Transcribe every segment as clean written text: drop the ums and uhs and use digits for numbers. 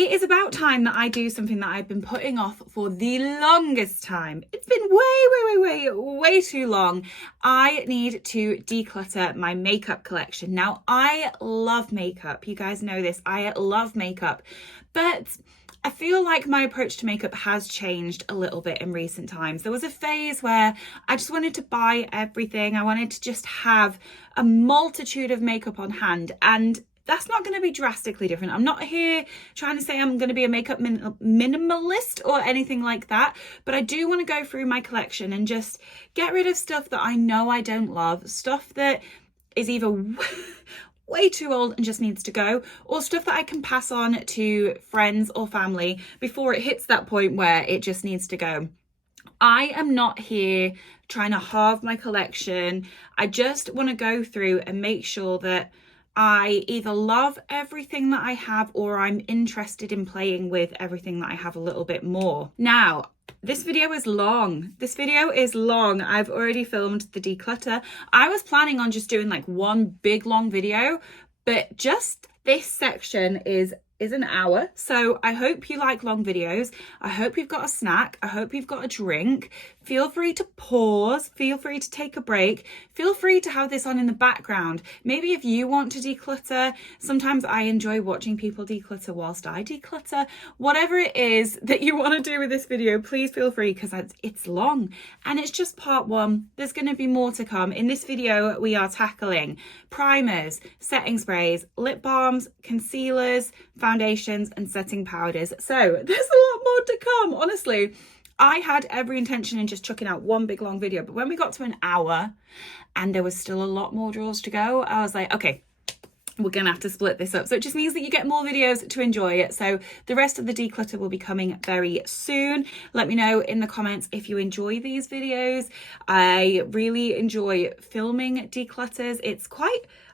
It is about time that I do something that I've been putting off for the longest time. It's been way too long. I need to declutter my makeup collection. Now, I love makeup. You guys know this. I love makeup, but I feel like my approach to makeup has changed a little bit in recent times. There was a phase where I just wanted to buy everything. I wanted to just have a multitude of makeup on hand, and that's not going to be drastically different. I'm not here trying to say I'm going to be a makeup minimalist or anything like that, but I do want to go through my collection and just get rid of stuff that I know I don't love, stuff that is either way too old and just needs to go, or stuff that I can pass on to friends or family before it hits that point where it just needs to go. I am not here trying to halve my collection. I just want to go through and make sure that I either love everything that I have or I'm interested in playing with everything that I have a little bit more. Now, this video is long. I've already filmed the declutter. I was planning on just doing like one big long video, but just this section is an hour. So I hope you like long videos. I hope you've got a snack. I hope you've got a drink. Feel free to pause. Feel free to take a break. Feel free to have this on in the background. Maybe if you want to declutter, sometimes I enjoy watching people declutter whilst I declutter. Whatever it is that you want to do with this video, please feel free, because it's long and it's just part one. There's going to be more to come. In this video, we are tackling primers, setting sprays, lip balms, concealers, foundations and setting powders. So there's a lot more to come. Honestly, I had every intention in just chucking out one big long video, but when we got to an hour and there was still a lot more drawers to go, I was like, okay, we're gonna have to split this up. So it just means that you get more videos to enjoy it. So the rest of the declutter will be coming very soon. Let me know in the comments if you enjoy these videos. I really enjoy filming declutters.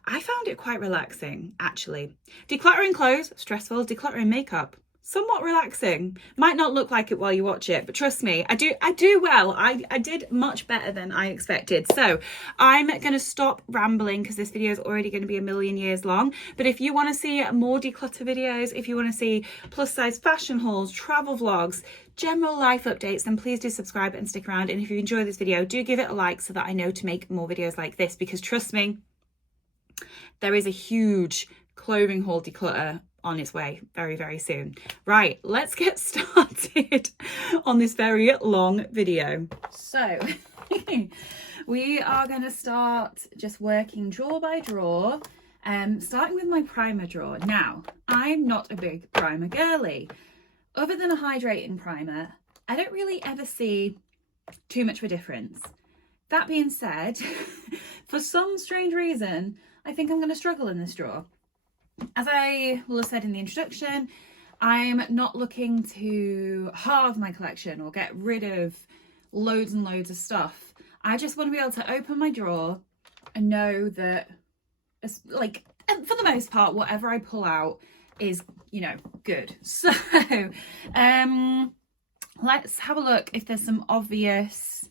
I found it quite relaxing, actually. Decluttering clothes, stressful. Decluttering makeup, somewhat relaxing. Might not look like it while you watch it, but trust me, I do well. I did much better than I expected. So I'm going to stop rambling because this video is already going to be a million years long. But if you want to see more declutter videos, if you want to see plus size fashion hauls, travel vlogs, general life updates, then please do subscribe and stick around. And if you enjoy this video, do give it a like so that I know to make more videos like this, because trust me, there is a huge clothing haul declutter on its way very soon. Right, let's get started on this very long video. So we are going to start just working drawer by drawer, starting with my primer drawer. Now, I'm not a big primer girly. Other than a hydrating primer, I don't really ever see too much of a difference. That being said, for some strange reason, I think I'm going to struggle in this drawer. As I will have said in the introduction, I'm not looking to halve my collection or get rid of loads and loads of stuff. I just want to be able to open my drawer and know that, like, for the most part, whatever I pull out is, you know, good. So let's have a look if there's some obvious,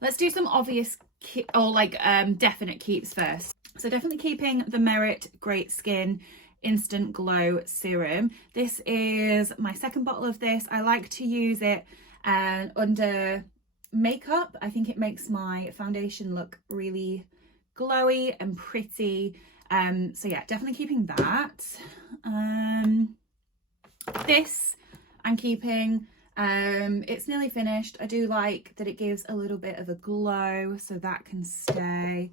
let's do some obvious definite keeps first. So definitely keeping the Merit Great Skin Instant Glow Serum. This is my second bottle of this. I like to use it under makeup. I think it makes my foundation look really glowy and pretty. So yeah, definitely keeping that. This I'm keeping. It's nearly finished. I do like that it gives a little bit of a glow, so that can stay.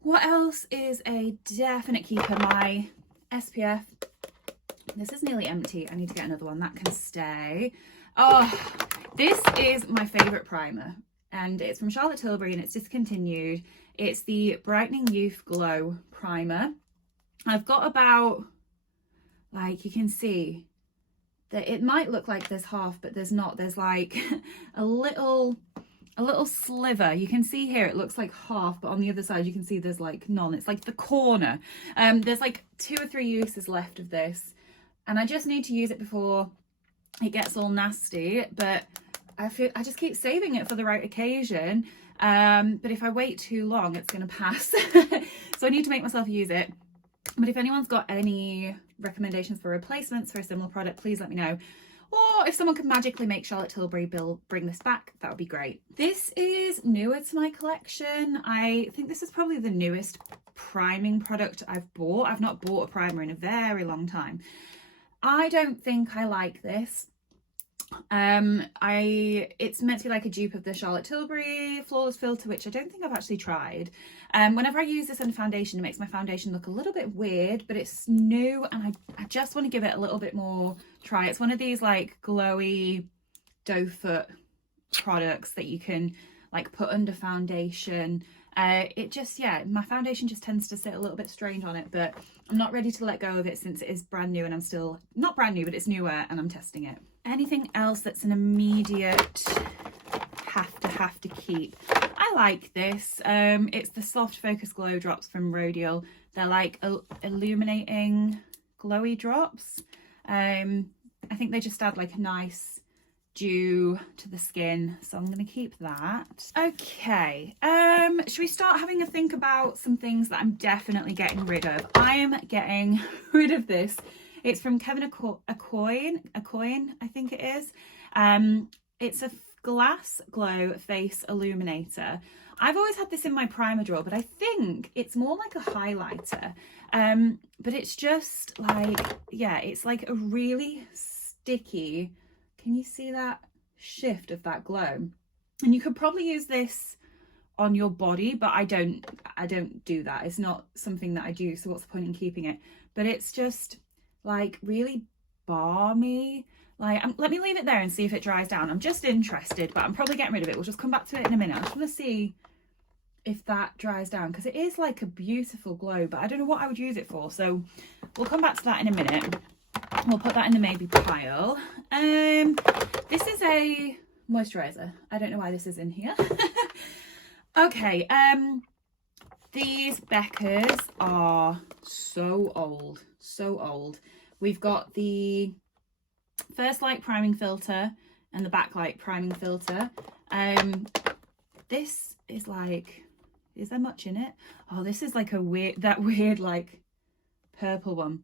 What else is a definite keeper? My SPF. This is nearly empty. I need to get another one. That can stay. Oh, this is my favourite primer, and it's from Charlotte Tilbury and it's discontinued. It's the Brightening Youth Glow Primer. I've got about, like, you can see that it might look like there's half, but there's not. There's like a little sliver. You can see here it looks like half, but on the other side you can see there's like none. It's like the corner. There's like 2 or 3 uses left of this, and I just need to use it before it gets all nasty. But I just keep saving it for the right occasion. But if I wait too long, it's going to pass. So I need to make myself use it. But if anyone's got any recommendations for replacements for a similar product, please let me know. Or if someone could magically make Charlotte Tilbury bring this back, that would be great. This is newer to my collection. I think this is probably the newest priming product I've bought. I've not bought a primer in a very long time. I don't think I like this. It's meant to be like a dupe of the Charlotte Tilbury Flawless Filter, which I don't think I've actually tried. Whenever I use this on foundation, it makes my foundation look a little bit weird, but it's new and I just want to give it a little bit more try. It's one of these like glowy doe foot products that you can like put under foundation. It just, yeah, my foundation just tends to sit a little bit strange on it, but I'm not ready to let go of it since it is brand new and I'm still, not brand new, but it's newer and I'm testing it. Anything else that's an immediate have to keep? I like this. It's the Soft Focus Glow Drops from Rodial. They're like illuminating glowy drops. I think they just add like a nice dew to the skin, so I'm going to keep that. Okay, should we start having a think about some things that I'm definitely getting rid of? I am getting rid of this. It's from Kevin Aucoin, I think it is. It's a Glass Glow Face Illuminator. I've always had this in my primer drawer, but I think it's more like a highlighter. But it's just like, yeah, it's like a really sticky, can you see that shift of that glow? And you could probably use this on your body, but I don't do that. It's not something that I do, so what's the point in keeping it? But it's just like really balmy. Like, let me leave it there and see if it dries down. I'm just interested, but I'm probably getting rid of it. We'll just come back to it in a minute. I just want to see if that dries down, because it is like a beautiful glow, but I don't know what I would use it for. So we'll come back to that in a minute. We'll put that in the maybe pile. This is a moisturizer. I don't know why this is in here. Okay, these Beckers are so old, so old. We've got the First Light priming filter and the Backlight priming filter. This is like, is there much in it? Oh, this is like a weird, that weird like purple one.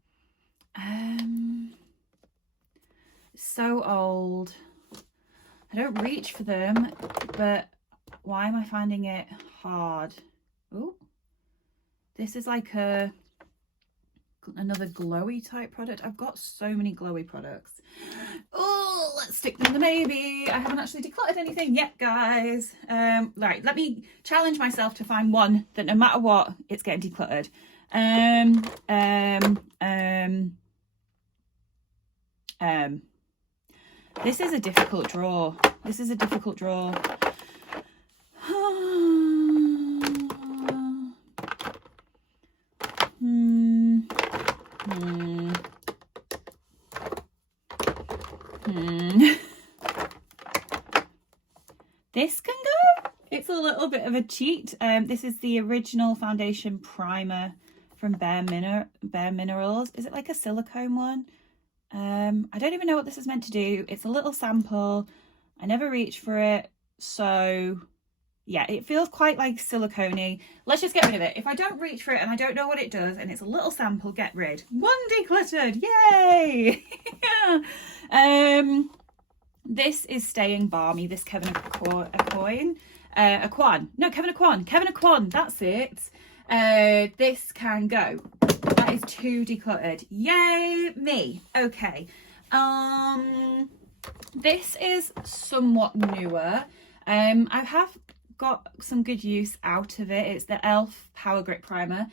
So old. I don't reach for them, but why am I finding it hard? Oh, this is like another glowy type product. I've got so many glowy products. Oh, let's stick them in the maybe. I haven't actually decluttered anything yet, guys. Right, let me challenge myself to find one that no matter what, it's getting decluttered. This is a difficult draw. This is a difficult draw. This can go. It's a little bit of a cheat. This is the original foundation primer from Bare Minerals. Is it like a silicone one? I don't even know what this is meant to do. It's a little sample. I never reach for it. So yeah, it feels quite like silicone-y. Let's just get rid of it. If I don't reach for it and I don't know what it does and it's a little sample, get rid. One decluttered, yay! This is staying balmy, this Kevin Aucoin. Kevin Aucoin, that's it. This can go. That is 2 decluttered. Yay me. Okay. This is somewhat newer. I have got some good use out of it. It's the e.l.f. Power Grip Primer.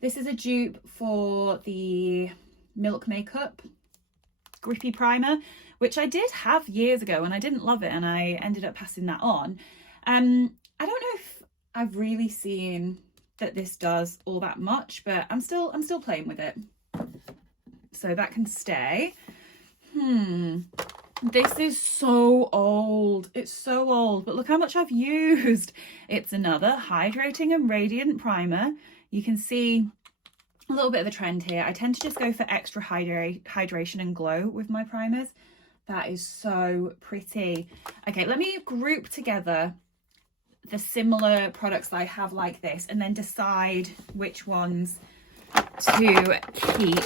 This is a dupe for the Milk Makeup Grippy Primer, which I did have years ago and I didn't love it and I ended up passing that on. I don't know if I've really seen that this does all that much, but I'm still playing with it. So that can stay. This is so old. It's so old, but look how much I've used. It's another hydrating and radiant primer. You can see a little bit of a trend here. I tend to just go for extra hydration and glow with my primers. That is so pretty. Okay, let me group together the similar products that I have like this and then decide which ones to keep.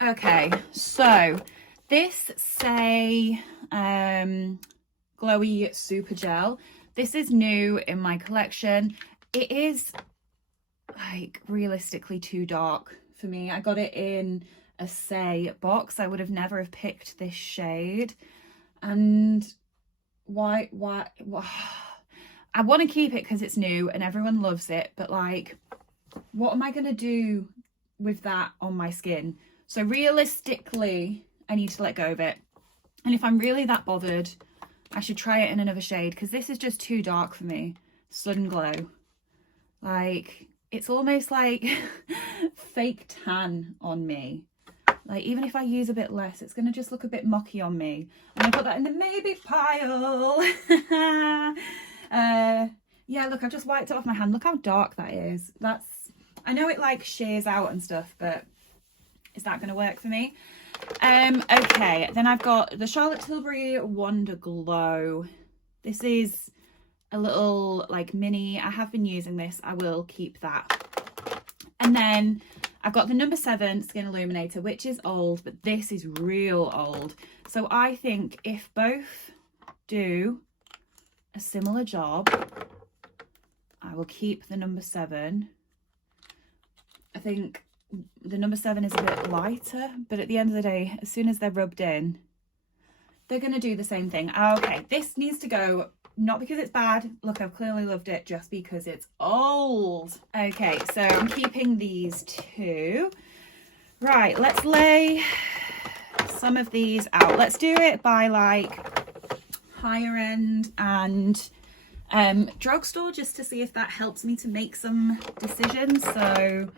Okay, so this say glowy super gel. This is new in my collection. It is like realistically too dark for me. I got it in a Say box. I would have never have picked this shade. And why I want to keep it because it's new and everyone loves it, but like, what am I going to do with that on my skin? So realistically, I need to let go of it. And if I'm really that bothered, I should try it in another shade because this is just too dark for me. Sun Glow. Like, it's almost like fake tan on me. Like, even if I use a bit less, it's going to just look a bit mucky on me. And I put that in the maybe pile. Yeah, look, I've just wiped it off my hand. Look how dark that is. That's, I know it like shears out and stuff, but is that going to work for me? Okay, then I've got the Charlotte Tilbury Wonder Glow. This is a little like mini. I have been using this. I will keep that. And then I've got the number 7 Skin Illuminator, which is old, but this is real old. So I think if both do a similar job, I will keep the number 7. I think the number 7 is a bit lighter, but at the end of the day, as soon as they're rubbed in, they're going to do the same thing. Okay, this needs to go, not because it's bad. Look, I've clearly loved it, just because it's old. Okay, so I'm keeping these 2. Right, let's lay some of these out. Let's do it by like higher end and drugstore, just to see if that helps me to make some decisions. So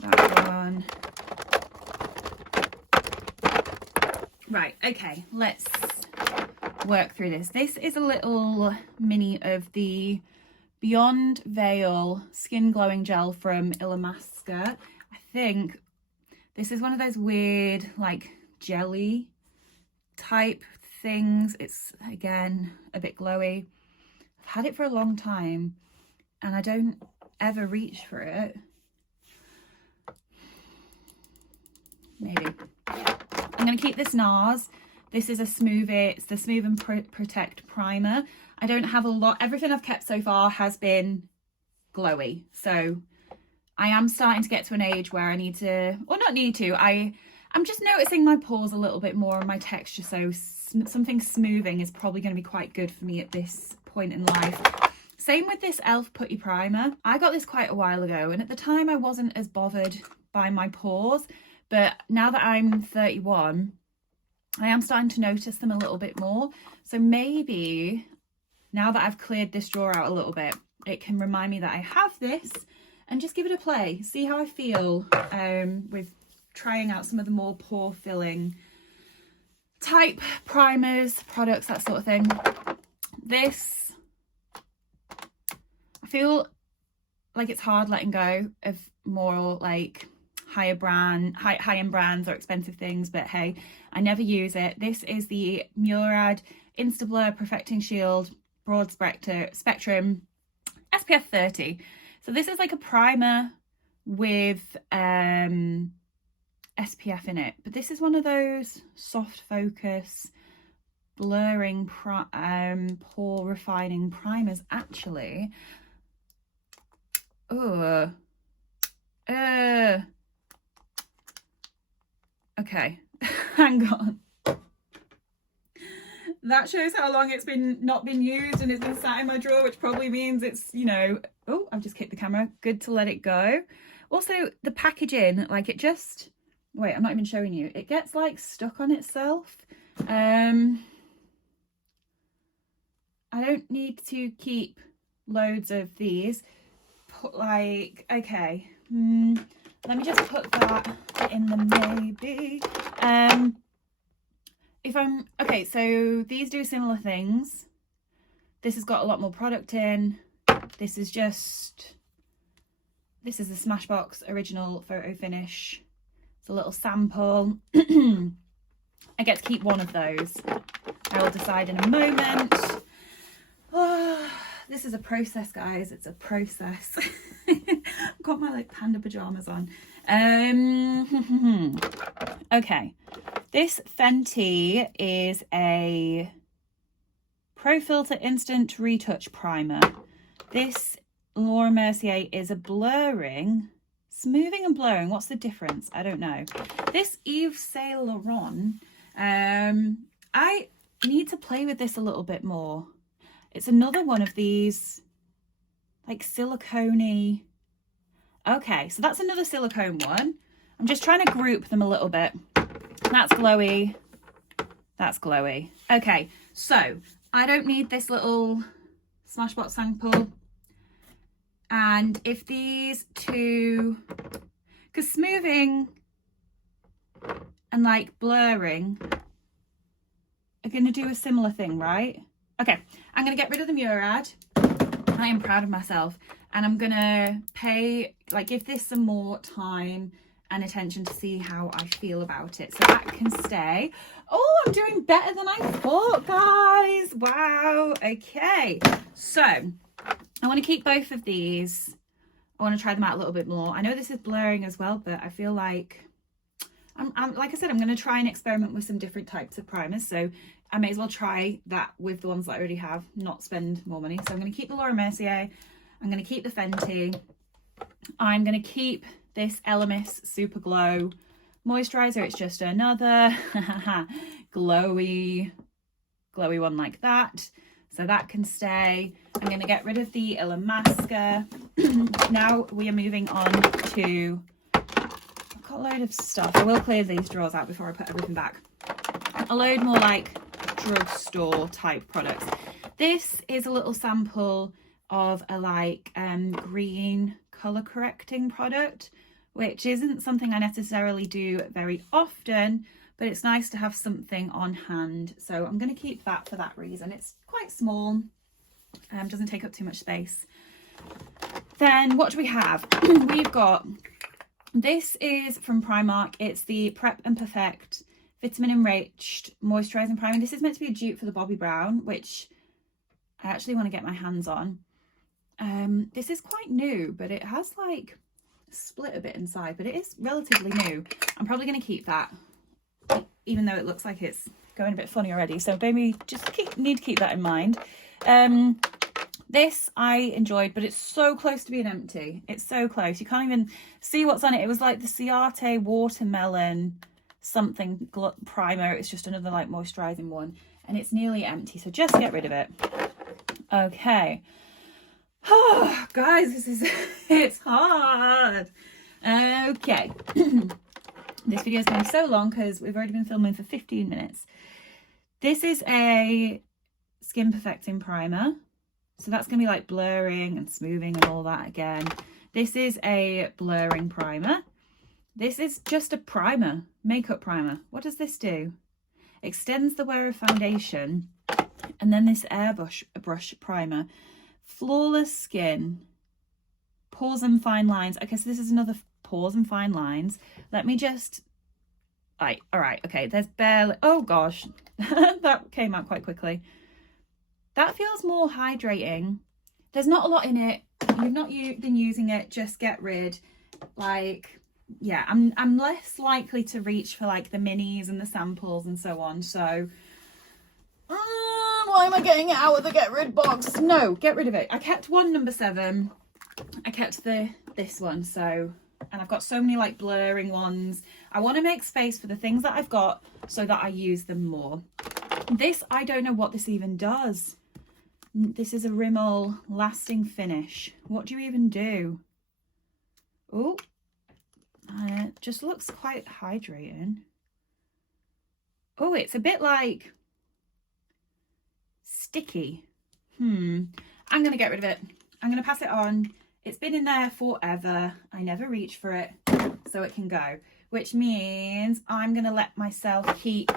that one. Right, okay, let's work through this. This is a little mini of the Beyond Veil Skin Glowing Gel from Illamasqua. I think this is one of those weird like jelly type things. It's again a bit glowy. I've had it for a long time and I don't ever reach for it. Maybe. I'm going to keep this NARS. This is a it's the Smooth and Protect Primer. I don't have a lot. Everything I've kept so far has been glowy. So I am starting to get to an age where I need to, or not need to, I'm just noticing my pores a little bit more and my texture. So something smoothing is probably going to be quite good for me at this point in life. Same with this e.l.f. Putty Primer. I got this quite a while ago and at the time I wasn't as bothered by my pores. But now that I'm 31, I am starting to notice them a little bit more. So maybe now that I've cleared this drawer out a little bit, it can remind me that I have this and just give it a play. See how I feel with trying out some of the more pore filling type primers, products, that sort of thing. This, I feel like it's hard letting go of more like high-end brands or expensive things, but hey, I never use it. This is the Murad Insta Blur Perfecting Shield Broad Spectrum SPF 30. So this is like a primer with SPF in it, but this is one of those soft focus blurring pore refining primers actually. Okay, hang on. That shows how long it's not been used and it's been sat in my drawer, which probably means it's, you know, oh, I've just kicked the camera. Good to let it go. Also, the packaging, like it just, wait, I'm not even showing you. It gets like stuck on itself. I don't need to keep loads of these. Put like, okay, let me just put that in the maybe. If I'm, okay, so these do similar things. This has got a lot more product in. This is the Smashbox original photo finish. It's a little sample. I get to keep one of those. I will decide in a moment. Oh, this is a process, guys. It's a process. I've got my like panda pajamas on. Okay, this Fenty is a Pro Filter Instant Retouch Primer. This Laura Mercier is a blurring, smoothing and blurring. What's the difference? I don't know. This Yves Saint Laurent, I need to play with this a little bit more. It's another one of these like silicone-y. Okay, so that's another silicone one. I'm just trying to group them a little bit. That's glowy. That's glowy. Okay, so I don't need this little Smashbox sample. And if these two, because smoothing and like blurring are going to do a similar thing, right? Okay, I'm going to get rid of the Murad. I am proud of myself. And I'm going to give this some more time and attention to see how I feel about it. So that can stay. Oh, I'm doing better than I thought, guys. Wow. Okay. So I want to keep both of these. I want to try them out a little bit more. I know this is blurring as well, but I feel like like I said, I'm going to try and experiment with some different types of primers. So I may as well try that with the ones that I already have, not spend more money. So I'm going to keep the Laura Mercier. I'm going to keep the Fenty. I'm going to keep this Elemis Super Glow moisturizer. It's just another glowy one like that. So that can stay. I'm going to get rid of the Illamasqua. Now we are moving on to, I've got a load of stuff. I will clear these drawers out before I put everything back. A load more like drugstore type products. This is a little sample of a like green color correcting product, which isn't something I necessarily do very often, but it's nice to have something on hand. So I'm going to keep that for that reason. It's quite small, doesn't take up too much space. Then what do we have? We've got, this is from Primark. It's the Prep and Perfect Vitamin Enriched Moisturising Primer. This is meant to be a dupe for the Bobbi Brown, which I actually want to get my hands on. This is quite new, but it has like split a bit inside, but it is relatively new. I'm probably going to keep that, even though it looks like it's going a bit funny already. So maybe just need to keep that in mind. This I enjoyed, but it's so close to being empty. It's so close. You can't even see what's on it. It was like the Ciate Watermelon something primer. It's just another like moisturizing one, and it's nearly empty. So just get rid of it. Okay. Oh, guys, this is, it's hard. Okay. This video is going to be so long because we've already been filming for 15 minutes. This is a Skin Perfecting Primer. So that's going to be like blurring and smoothing and all that again. This is a blurring primer. This is just a primer, makeup primer. What does this do? Extends the wear of foundation. And then this airbrush primer. Flawless skin, pores and fine lines. Okay, so this is another pores and fine lines. Let me just, all right, okay, there's barely, oh gosh, that came out quite quickly. That feels more hydrating. There's not a lot in it. You've not been using it, just get rid. Like, yeah, I'm less likely to reach for like the minis and the samples and so on, so why am I getting it out of the get rid box? No, get rid of it. I kept one number 7. I kept this one. So, and I've got so many like blurring ones. I want to make space for the things that I've got so that I use them more. This, I don't know what this even does. This is a Rimmel Lasting Finish. What do you even do? Oh, it just looks quite hydrating. Oh, it's a bit like sticky. I'm gonna get rid of it. I'm gonna pass it on. It's been in there forever. I never reach for it, so it can go, which means I'm gonna let myself keep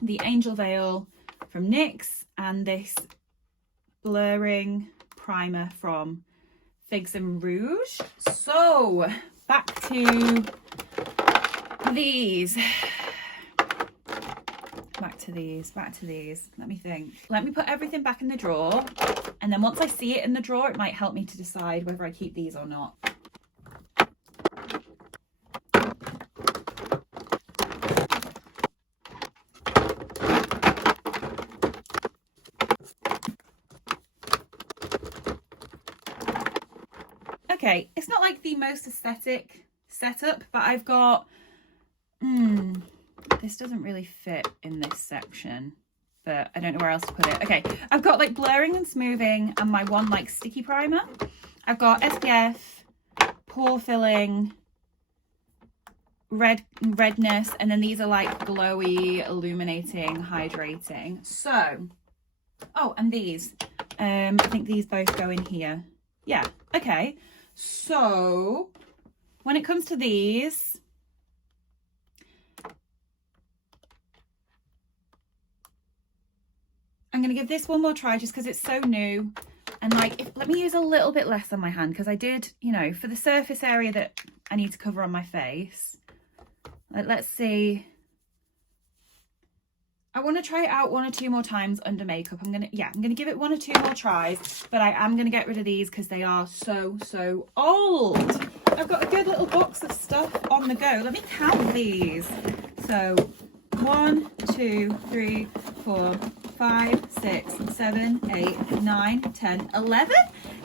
the Angel Veil from NYX and this blurring primer from Figs and Rouge. So back to these. back to these. Let me think. Let me put everything back in the drawer, and then once I see it in the drawer, it might help me to decide whether I keep these or not. Okay, it's not like the most aesthetic setup, but I've got, this doesn't really fit in this section, but I don't know where else to put it. Okay, I've got like blurring and smoothing and my one like sticky primer. I've got SPF, pore filling, redness, and then these are like glowy, illuminating, hydrating. So, oh, and these, I think these both go in here. Yeah, okay. So when it comes to these, I'm going to give this one more try just because it's so new. And like, let me use a little bit less on my hand because I did, you know, for the surface area that I need to cover on my face. Let's see. I want to try it out 1 or 2 more times under makeup. I'm gonna give it 1 or 2 more tries, but I am gonna get rid of these because they are so old. I've got a good little box of stuff on the go. Let me count these. So 1, 2, 3, 4, 5, 6, 7, 8, 9, 10, 11.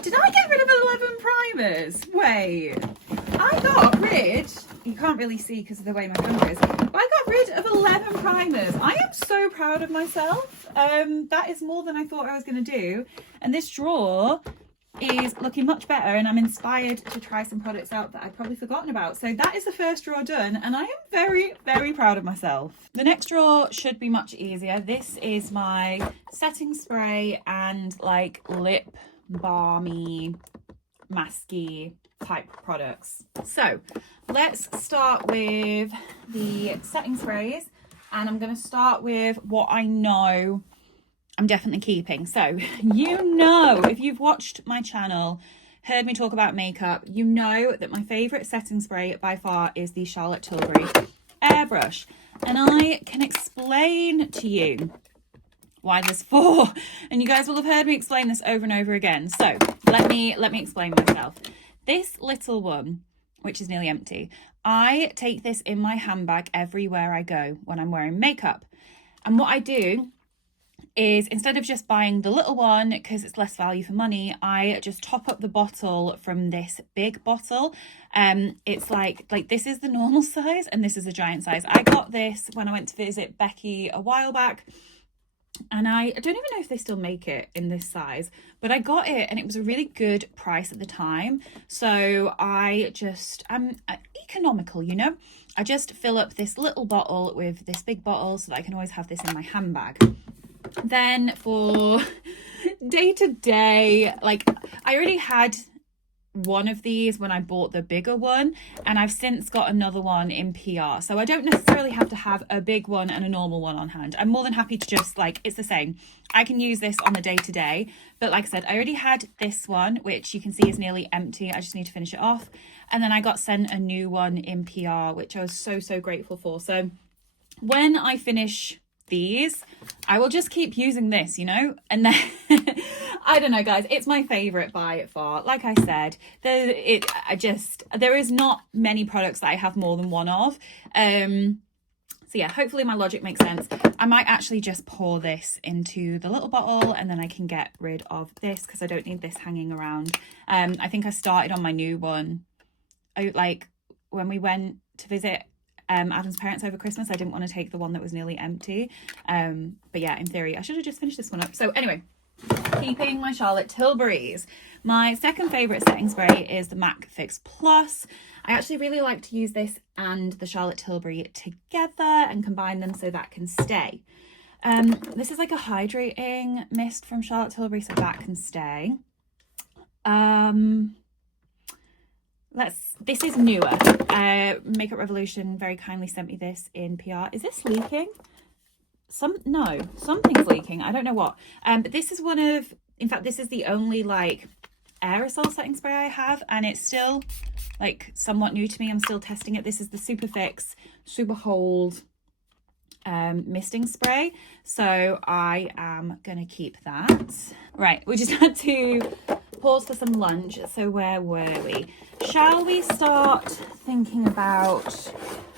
Did I get rid of 11 primers? Wait, I got rid, you can't really see because of the way my camera is, but I got rid of 11 primers. I am so proud of myself. That is more than I thought I was going to do. And this drawer is looking much better, and I'm inspired to try some products out that I'd probably forgotten about. So that is the first drawer done, and I am very, very proud of myself. The next drawer should be much easier. This is my setting spray and like lip balmy, masky type products. So let's start with the setting sprays, and I'm going to start with what I know I'm definitely keeping. So you know, if you've watched my channel, heard me talk about makeup, you know that my favorite setting spray by far is the Charlotte Tilbury airbrush, and I can explain to you why there's 4, and you guys will have heard me explain this over and over again. So let me explain myself. This little one, which is nearly empty, I take this in my handbag everywhere I go when I'm wearing makeup. And what I do is, instead of just buying the little one because it's less value for money, I just top up the bottle from this big bottle. It's like this is the normal size and this is a giant size. I got this when I went to visit Becky a while back, and I don't even know if they still make it in this size, but I got it and it was a really good price at the time. So I'm economical, you know. I just fill up this little bottle with this big bottle so that I can always have this in my handbag. Then for day to day, like I already had one of these when I bought the bigger one, and I've since got another one in PR, so I don't necessarily have to have a big one and a normal one on hand. I'm more than happy to just, like, it's the same, I can use this on the day to day. But like I said, I already had this one, which you can see is nearly empty. I just need to finish it off, and then I got sent a new one in PR, which I was so grateful for. So when I finish these, I will just keep using this, you know. And then I don't know, guys, it's my favorite by far. Like I said, there is not many products that I have more than one of. So yeah, hopefully my logic makes sense. I might actually just pour this into the little bottle, and then I can get rid of this because I don't need this hanging around. I think I started on my new one, like when we went to visit Adam's parents over Christmas. I didn't want to take the one that was nearly empty, but yeah, in theory I should have just finished this one up. So anyway, keeping my Charlotte Tilburys. My second favorite setting spray is the MAC Fix Plus. I actually really like to use this and the Charlotte Tilbury together and combine them so that can stay. This is like a hydrating mist from Charlotte Tilbury, so that can stay. This is newer. Makeup Revolution very kindly sent me this in PR. Is this leaking? No, something's leaking. I don't know what. But this is in fact, this is the only like aerosol setting spray I have, and it's still like somewhat new to me. I'm still testing it. This is the Super Fix Super Hold misting spray, so I am gonna keep that. Right, we just had to pause for some lunch. So where were we? Shall we start thinking about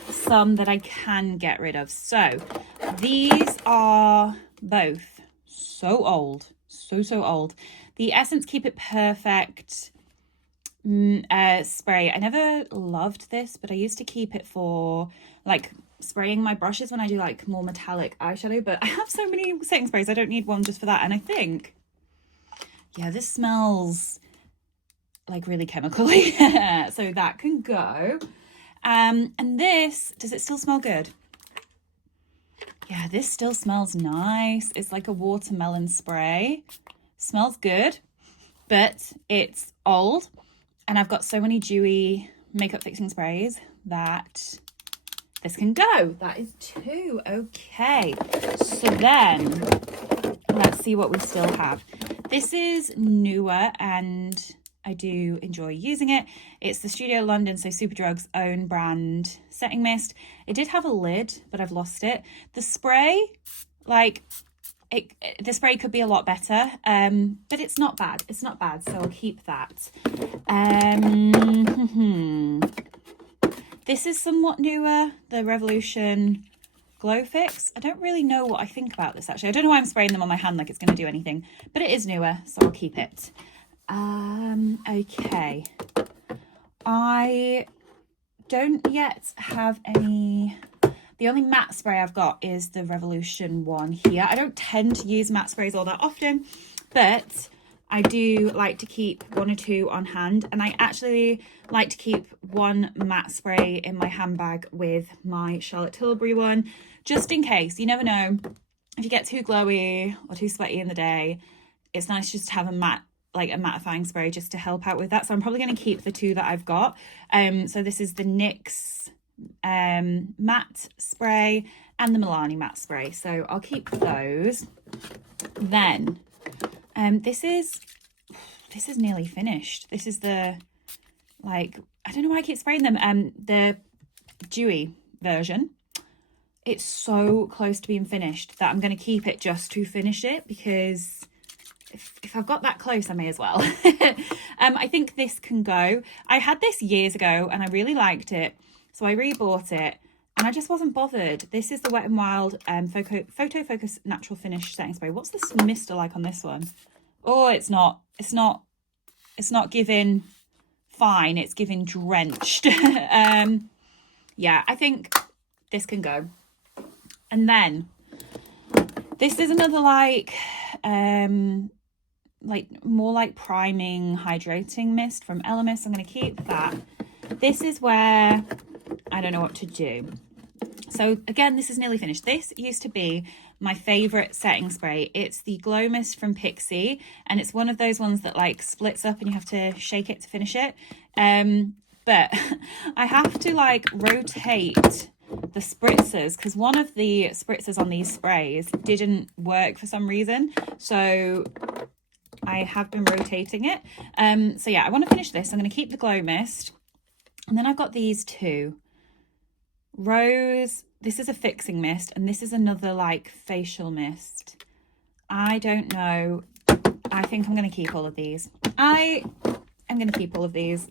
some that I can get rid of? So these are both so old, so old. The Essence Keep It Perfect spray. I never loved this, but I used to keep it for like spraying my brushes when I do like more metallic eyeshadow, but I have so many setting sprays, I don't need one just for that. And I think, yeah, this smells like really chemically. So that can go. And this, does it still smell good? Yeah, this still smells nice. It's like a watermelon spray. Smells good, but it's old. And I've got so many dewy makeup fixing sprays that this can go. That is 2. Okay. So then let's see what we still have. This is newer and I do enjoy using it. It's the Studio London, so Superdrug's own brand setting mist. It did have a lid, but I've lost it. The spray, like, the spray could be a lot better, but it's not bad. It's not bad, so I'll keep that. This is somewhat newer, the Revolution Glow Fix. I don't really know what I think about this, actually. I don't know why I'm spraying them on my hand like it's going to do anything, but it is newer, so I'll keep it. Okay. I don't yet have any... The only matte spray I've got is the Revolution one here. I don't tend to use matte sprays all that often, but I do like to keep 1 or 2 on hand. And I actually like to keep 1 matte spray in my handbag with my Charlotte Tilbury one, just in case. You never know. If you get too glowy or too sweaty in the day, it's nice just to have a matte, like a mattifying spray just to help out with that. So I'm probably going to keep the 2 that I've got. So this is the NYX matte spray and the Milani matte spray, so I'll keep those. Then this is nearly finished. This is the, like, I don't know why I keep spraying them, the dewy version. It's so close to being finished that I'm going to keep it just to finish it, because if I've got that close, I may as well. I think this can go. I had this years ago and I really liked it, so I rebought it and I just wasn't bothered. This is the Wet n Wild Photo Focus Natural Finish Setting Spray. What's this mister like on this one? Oh, it's not giving fine, it's giving drenched. Yeah, I think this can go. And then this is another like more like priming hydrating mist from Elemis. I'm going to keep that. This is where I don't know what to do. So again, this is nearly finished. This used to be my favorite setting spray. It's the Glow Mist from Pixi, and it's one of those ones that like splits up and you have to shake it to finish it. But I have to like rotate the spritzers because one of the spritzers on these sprays didn't work for some reason. So I have been rotating it. So yeah, I want to finish this. I'm going to keep the Glow Mist. And then I've got these 2. Rose, this is a fixing mist, and this is another like facial mist. I don't know. I think I'm going to keep all of these. I am going to keep all of these.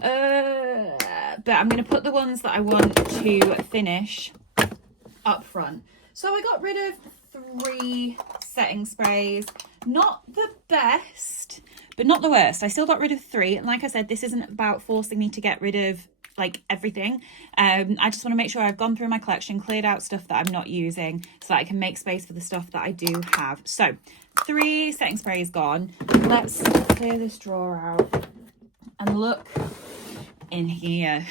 But I'm going to put the ones that I want to finish up front. So I got rid of 3 setting sprays. Not the best, but not the worst. I still got rid of 3. And like I said, this isn't about forcing me to get rid of like everything. I just want to make sure I've gone through my collection, cleared out stuff that I'm not using so that I can make space for the stuff that I do have. So 3 setting sprays gone. Let's clear this drawer out and look in here.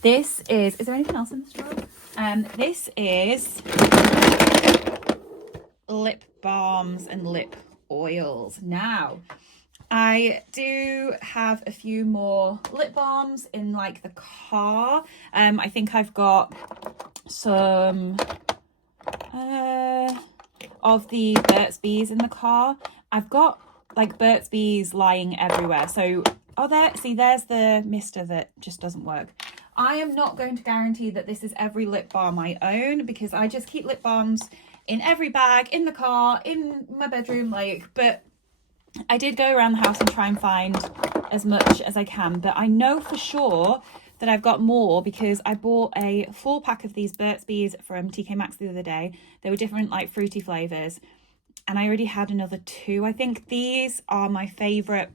This is there anything else in this drawer? This is lip balms and lip oils. Now, I do have a few more lip balms in like the car. I think I've got some of the Burt's Bees in the car. I've got like Burt's Bees lying everywhere. So, oh, there's the mister that just doesn't work. I am not going to guarantee that this is every lip balm I own, because I just keep lip balms in every bag, in the car, in my bedroom, like, but I did go around the house and try and find as much as I can, but I know for sure that I've got more because I bought a 4-pack of these Burt's Bees from TK Maxx the other day. They were different like fruity flavours, and I already had another 2. I think these are my favourite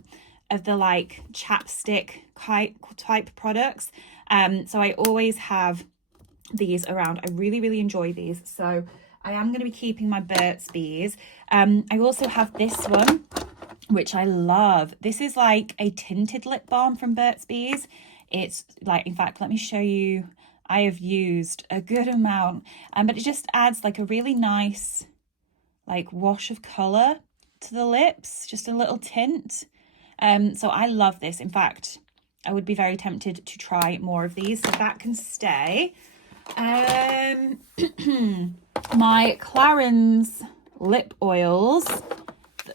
of the like chapstick type products. So I always have these around. I really enjoy these, so I am going to be keeping my Burt's Bees. I also have this one, which I love. This is like a tinted lip balm from Burt's Bees. It's like, in fact, let me show you. I have used a good amount, but it just adds like a really nice like wash of colour to the lips, just a little tint. So I love this. In fact, I would be very tempted to try more of these, so that can stay. My Clarins lip oils,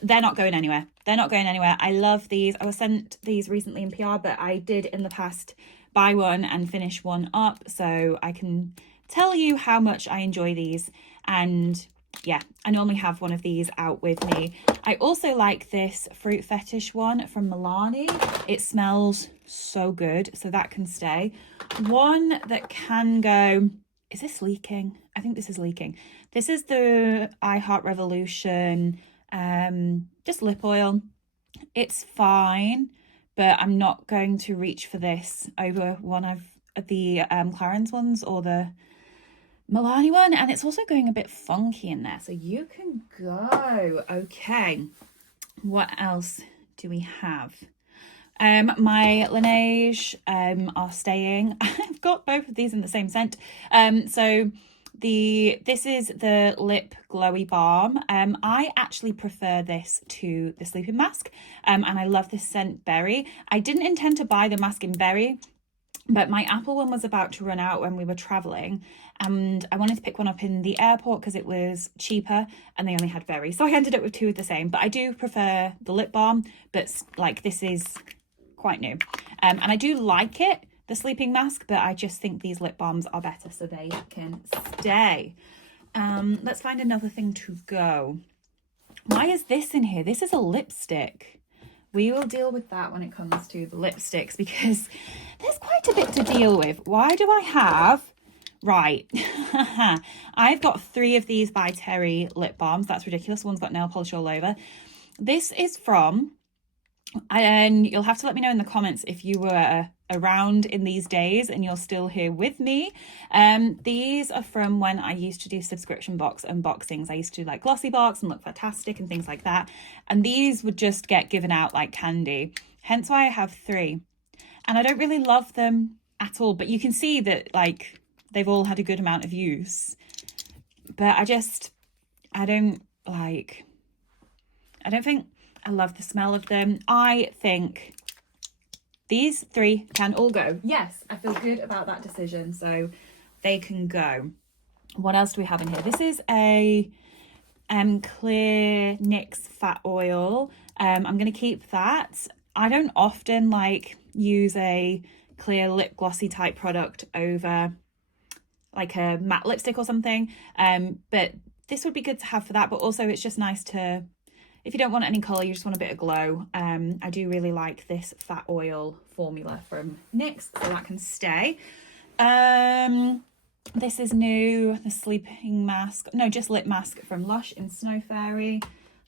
they're not going anywhere. They're not going anywhere. I love these. I was sent these recently in PR, but I did in the past buy one and finish one up, so I can tell you how much I enjoy these. And yeah, I normally have one of these out with me. I also like this Fruit Fetish one from Milani. It smells so good, so that can stay. One that can go, is this leaking? I think this is leaking. This is the I Heart Revolution just lip oil. It's fine, but I'm not going to reach for this over one of the Clarins ones or the Milani one, and it's also going a bit funky in there, so you can go. Okay, what else do we have? My Laneige are staying. I've got both of these in the same scent. So this is the Lip Glowy Balm. I actually prefer this to the sleeping mask, and I love this scent berry. I didn't intend to buy the mask in berry, but my apple one was about to run out when we were traveling, and I wanted to pick one up in the airport because it was cheaper and they only had berry, so I ended up with 2 of the same. But I do prefer the lip balm, but like this is quite new, and I do like it, the sleeping mask, but I just think these lip balms are better, so they can stay. Let's find another thing to go. Why is this in here? This is a lipstick. We will deal with that when it comes to the lipsticks, because there's quite a bit to deal with. Why do I have, right, I've got 3 of these by Terry lip balms. That's ridiculous. One's got nail polish all over. This is from, and you'll have to let me know in the comments if you were around in these days and you're still here with me. These are from when I used to do subscription box unboxings. I used to do like Glossy Box and Look Fantastic and things like that, and these would just get given out like candy, hence why I have 3. And I don't really love them at all, but you can see that like they've all had a good amount of use, but I don't think I love the smell of them. I think these 3 can all go. Yes, I feel good about that decision, so they can go. What else do we have in here? This is a clear NYX fat oil. I'm going to keep that. I don't often like use a clear lip glossy type product over like a matte lipstick or something, but this would be good to have for that. But also it's just nice to, if you don't want any colour, you just want a bit of glow. I do really like this fat oil formula from NYX, so that can stay. This is new, the sleeping mask, no, just lip mask from Lush in Snow Fairy.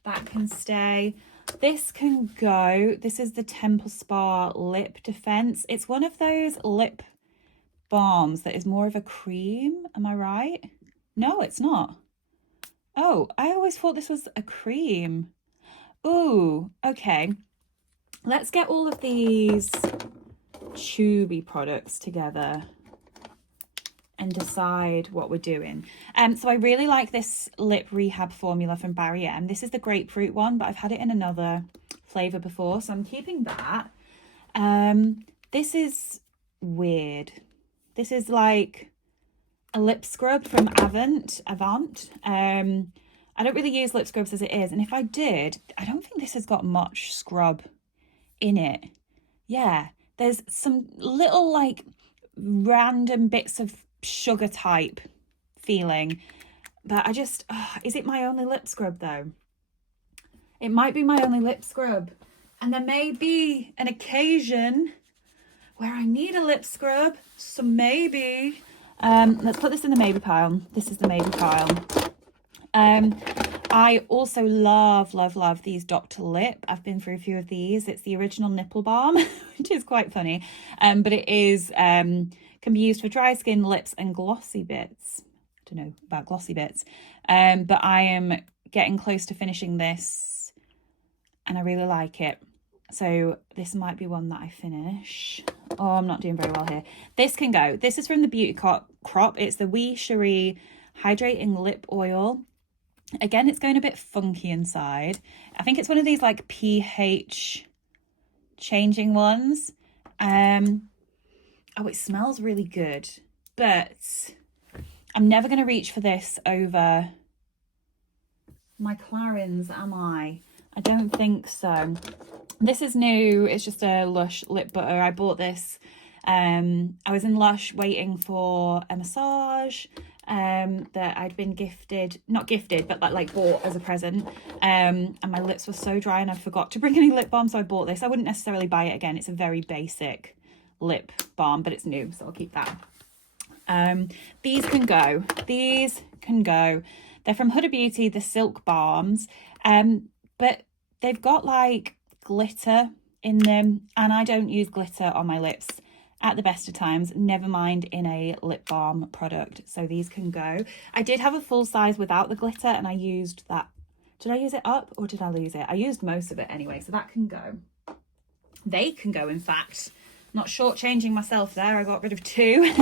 That can stay. This can go. This is the Temple Spa Lip Defense. It's one of those lip balms that is more of a cream. Am I right? No, it's not. Oh, I always thought this was a cream. Ooh, okay. Let's get all of these tubey products together and decide what we're doing. So I really like this lip rehab formula from Barry M. This is the grapefruit one, but I've had it in another flavour before, so I'm keeping that. This is weird. This is like a lip scrub from Avant. I don't really use lip scrubs as it is, and if I did, I don't think this has got much scrub in it. Yeah, there's some little like random bits of sugar type feeling. But I just, is it my only lip scrub though? It might be my only lip scrub. And there may be an occasion where I need a lip scrub. So maybe, let's put this in the maybe pile. This is the maybe pile. I also love these Dr. Lip. I've been through a few of these. It's the original nipple balm, which is quite funny. But it is, can be used for dry skin, lips and glossy bits. I don't know about glossy bits. But I am getting close to finishing this and I really like it. So this might be one that I finish. Oh, I'm not doing very well here. This can go. This is from the Beauty Crop. It's the Wee Cherie Hydrating Lip Oil. Again, it's going a bit funky inside. I think it's one of these like pH changing ones. Oh, it smells really good, but I'm never going to reach for this over my Clarins, am I? I don't think so. This is new. It's just a Lush lip butter. I bought this. I was in Lush waiting for a massage that I'd been gifted, not gifted, but like bought as a present. And my lips were so dry and I forgot to bring any lip balm, so I bought this. I wouldn't necessarily buy it again. It's a very basic lip balm, but it's new, so I'll keep that. These can go. These can go. They're from Huda Beauty, the Silk Balms. But they've got like glitter in them, and I don't use glitter on my lips at the best of times, never mind in a lip balm product. So these can go. I did have a full size without the glitter and I used that. Did I use it up or did I lose it? I used most of it anyway, so that can go. They can go, in fact. Not shortchanging myself there. I got rid of two.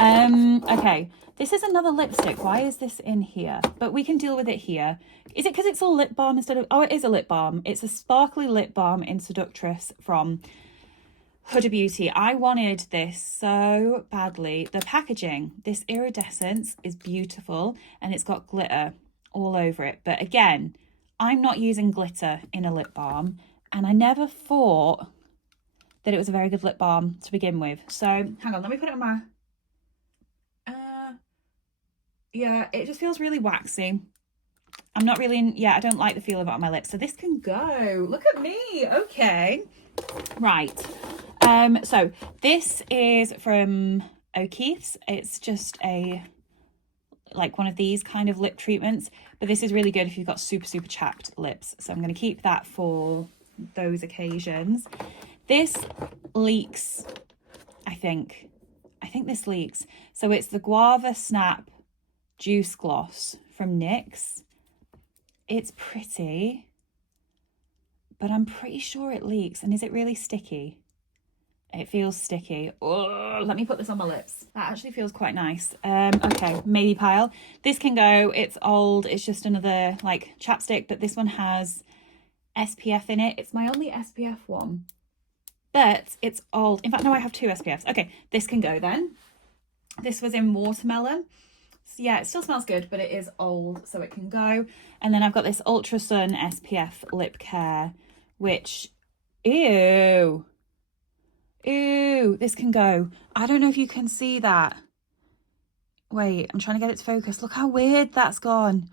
Okay, this is another lipstick. Why is this in here? But we can deal with it here. Is it because it's all lip balm instead of... Oh, it is a lip balm. It's a sparkly lip balm in Seductress from Huda Beauty. I wanted this so badly. The packaging, this iridescence is beautiful and it's got glitter all over it. But again, I'm not using glitter in a lip balm and I never thought that it was a very good lip balm to begin with. So hang on, let me put it on my... yeah, it just feels really waxy. I'm not really, yeah, I don't like the feel of it on my lips. So this can go. Look at me. Okay. Right. So this is from O'Keeffe's. It's just a, like one of these kind of lip treatments, but this is really good if you've got super, super chapped lips. So I'm going to keep that for those occasions. This leaks, I think this leaks. So it's the Guava Snap Juice Gloss from NYX. It's pretty, but I'm pretty sure it leaks. And is it really sticky? It feels sticky. Oh, let me put this on my lips. That actually feels quite nice. Okay, maybe pile. This can go. It's old. It's just another like chapstick, but this one has SPF in it. It's my only SPF one, but it's old. In fact, no, I have two SPFs. Okay, this can go then. This was in Watermelon. So yeah, it still smells good, but it is old, so it can go. And then I've got this Ultra Sun SPF Lip Care, which, ew, this can go. I don't know if you can see that. Wait, I'm trying to get it to focus. Look how weird that's gone.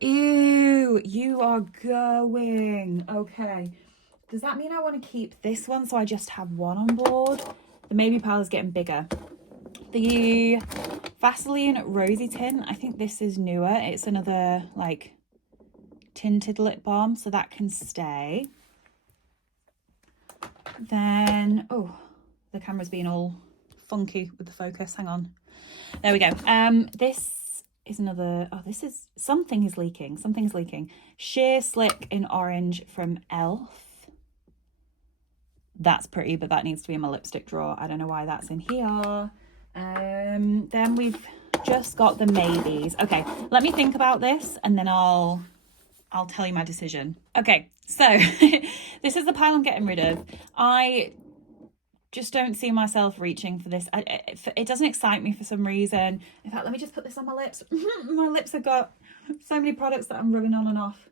Ew, you are going. Okay. Does that mean I want to keep this one so I just have one on board? The maybe pile is getting bigger. The Vaseline Rosy Tint, I think this is newer. It's another like tinted lip balm, so that can stay. Then, oh, the camera's being all funky with the focus. Hang on. There we go. This is another, oh, this is, something is leaking. Something's leaking. Sheer Slick in Orange from e.l.f. That's pretty, but that needs to be in my lipstick drawer. I don't know why that's in here. Then we've just got the maybes. Okay, let me think about this and then I'll tell you my decision. Okay, so this is the pile I'm getting rid of. I just don't see myself reaching for this. It doesn't excite me for some reason. In fact, let me just put this on my lips. My lips have got so many products that I'm rubbing on and off.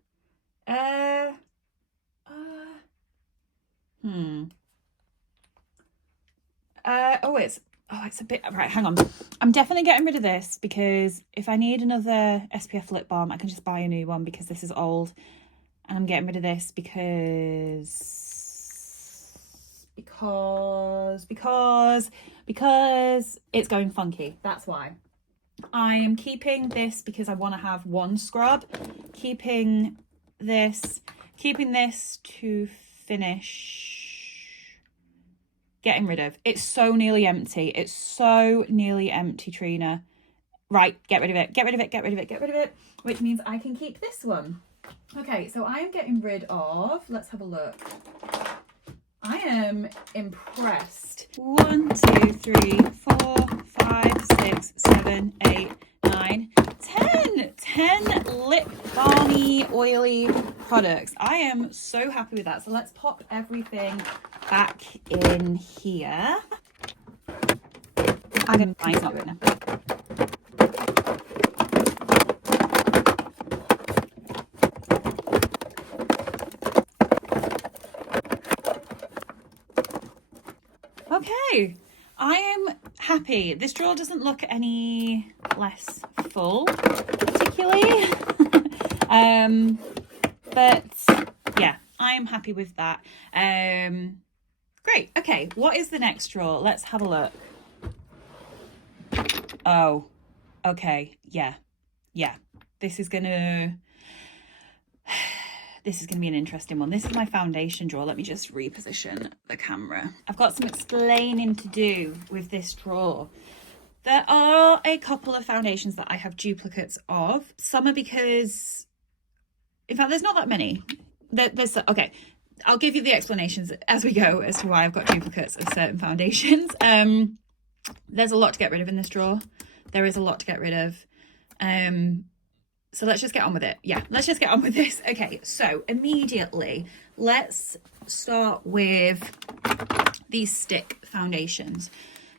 Oh, it's a bit, right, hang on. I'm definitely getting rid of this because if I need another SPF lip balm, I can just buy a new one because this is old. And I'm getting rid of this because it's going funky. That's why. I am keeping this because I want to have one scrub. Keeping this to finish. Getting rid of. It's so nearly empty. It's so nearly empty, Trina. Right, get rid of it. Get rid of it. Get rid of it. Get rid of it. Which means I can keep this one. Okay, so I am getting rid of, let's have a look. I am impressed. 1, 2, 3, 4, 5, 6, 7, 8, 9, 10. 10 lip balmy, oily products. I am so happy with that. So let's pop everything back in here. I'm going to, it's not good enough. Okay, I am happy. This drawer doesn't look any less full, particularly. But yeah, I am happy with that. Great. Okay, what is the next drawer? Let's have a look. Oh, okay. Yeah. This is gonna be an interesting one. This is my foundation drawer. Let me just reposition the camera. I've got some explaining to do with this drawer. There are a couple of foundations that I have duplicates of. Some are because, in fact, there's not that many. Okay, I'll give you the explanations as we go as to why I've got duplicates of certain foundations. There's a lot to get rid of in this drawer. There is a lot to get rid of. So let's just get on with it. Yeah, let's just get on with this. Okay, so immediately, let's start with these stick foundations.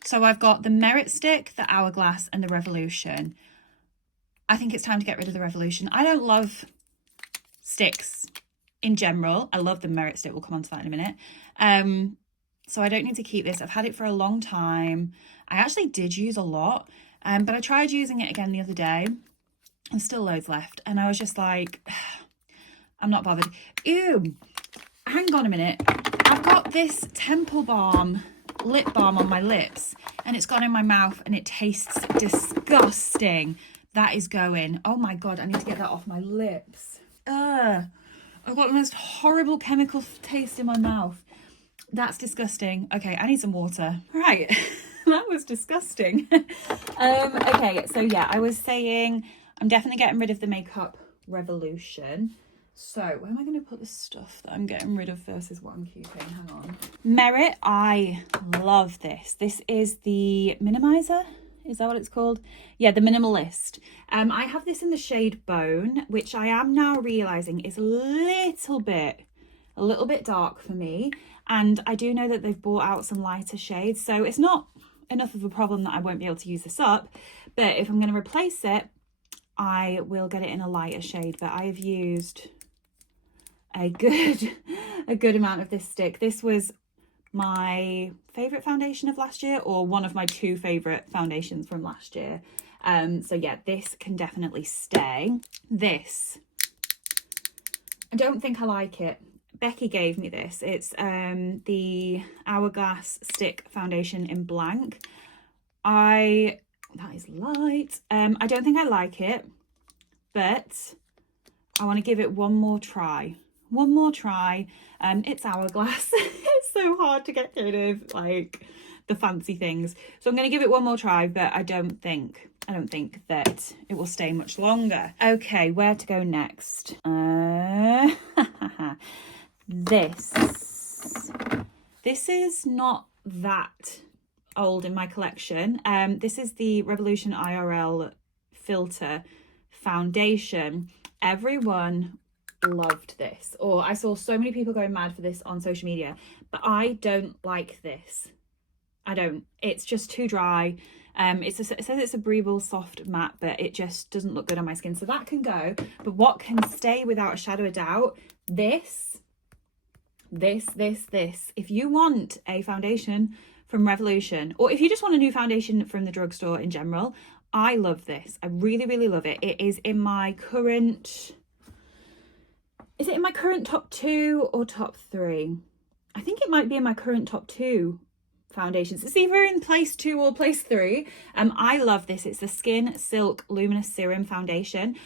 So I've got the Merit Stick, the Hourglass, and the Revolution. I think it's time to get rid of the Revolution. I don't love sticks in general. I love the Merit Stick. We'll come on to that in a minute. So I don't need to keep this. I've had it for a long time. I actually did use a lot, but I tried using it again the other day. There's still loads left. And I was just like, I'm not bothered. Ew, hang on a minute. I've got this Temple Balm lip balm on my lips and it's gone in my mouth and it tastes disgusting. That is going. Oh my God, I need to get that off my lips. I've got the most horrible chemical taste in my mouth. That's disgusting. Okay, I need some water. Right, that was disgusting. Okay, so yeah, I was saying I'm definitely getting rid of the Makeup Revolution. So where am I going to put the stuff that I'm getting rid of versus what I'm keeping? Hang on. Merit, I love this. This is the Minimizer. Is that what it's called? Yeah, the Minimalist. I have this in the shade Bone, which I am now realising is a little bit dark for me. And I do know that they've brought out some lighter shades. So it's not enough of a problem that I won't be able to use this up. But if I'm going to replace it, I will get it in a lighter shade. But I have used a good amount of this stick. This was my favourite foundation of last year, or one of my 2 favourite foundations from last year. So yeah, this can definitely stay. This, I don't think I like it. Becky gave me this. It's the Hourglass Stick Foundation in Blank. That is light. I don't think I like it, but I want to give it one more try. It's Hourglass. It's so hard to get rid of, like, the fancy things. So I'm going to give it one more try, but I don't think that it will stay much longer. Okay, where to go next? This is not that old in my collection. This is the Revolution IRL Filter Foundation. Everyone loved this, or I saw so many people going mad for this on social media, but I don't like this. I don't. It's just too dry. It says it's a breathable soft matte, but it just doesn't look good on my skin, so that can go. But what can stay without a shadow of doubt, this. If you want a foundation from Revolution, or if you just want a new foundation from the drugstore in general, I love this. I really, really love it. It is in my current, is it in my current top 2 or top 3? I think it might be in my current top 2 foundations. It's either in place 2 or place 3. I love this. It's the Skin Silk Luminous Serum Foundation.